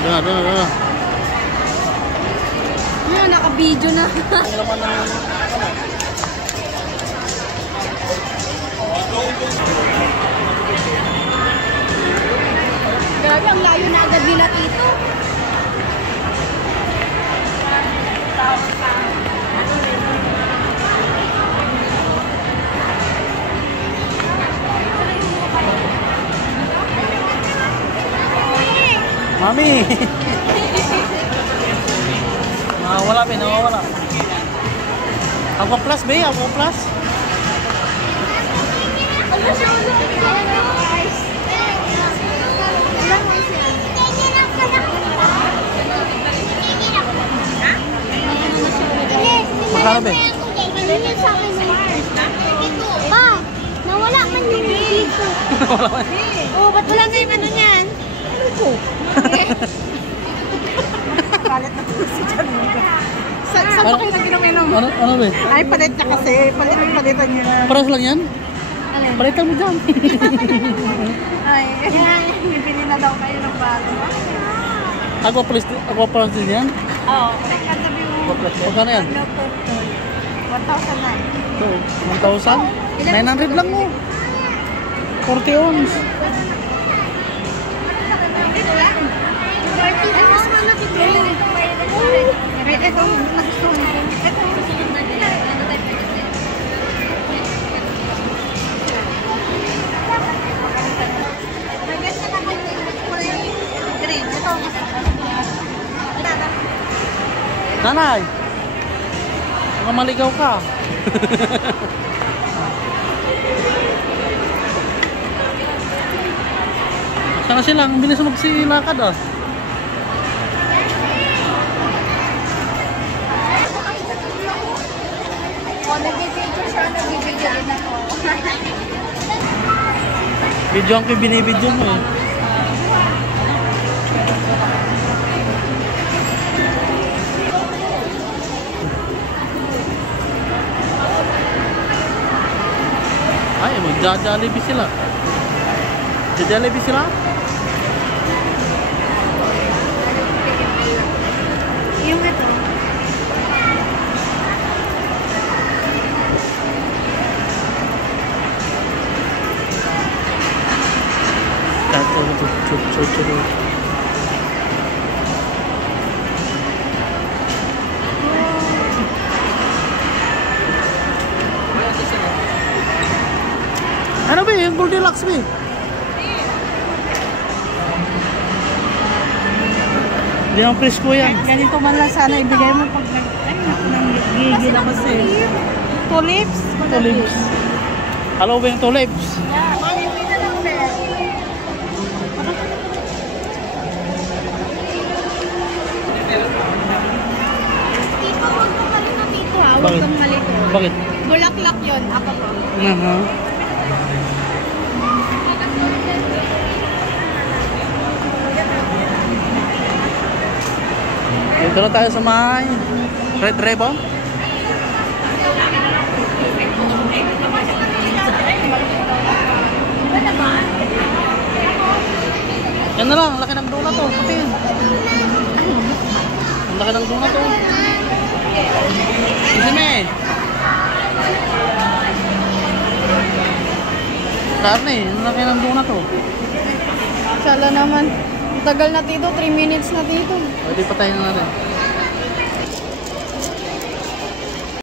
Doon. Yan, naka-video na. Ang laman ng... Grabe, ang layo na agad nila dito. Mami! Nawawala, nawawala. Aqua Plus, be? Aqua Plus? Magkano, be? Pa, nawala man yung dito. Nawala man. Oh, ba't wala na yung ano niyan? Ano po? Kalit na po si Jan. Saan pa kayo nag-inom? Ano, be? Ay, palit na kasi. Palitan niyo na. Paras lang yan? Alin? Palitan mo dyan. Ay, bibili na daw kayo ng bago. Aqua Plus din yan? Oo. Katabi mo. Magkano yan? 1,000 na. 1,000? 900 lang mo. 40 ounce. Ay, mas malapit yun. Ito, nagustuhan ko. Ito. Green. Ito. Nanay! Baka maligaw ka. Saka sila, ang bilis magsilakad ah. Nag-video siya, nag-video din ako. Video ang binibidyo mo eh. Ay, magja-jollibee sila. Jollibee sila? Yung ito. Ano ba yung Goldilocks ba? Hindi ang presko yan. Ganito man lang sana ibigay mo pag nag-gigil ako sa'yo. Tulips? Tulips. Hello ba yung tulips? Yeah, mami, na lang din. Tito, huwag kang malito dito ha. Huwag Bakit? kang malito. Bakit? Bulaklak yun. Ako po. Dito na tayo sa may Red Ribbon. Yan na lang, laki ng donut to. Patingin. Ang laki ng donut to. Kasi me. Dami, ang laki ng donut to. Sala naman. Tagal na dito. 3 minutes na dito. Pwede patayin na natin.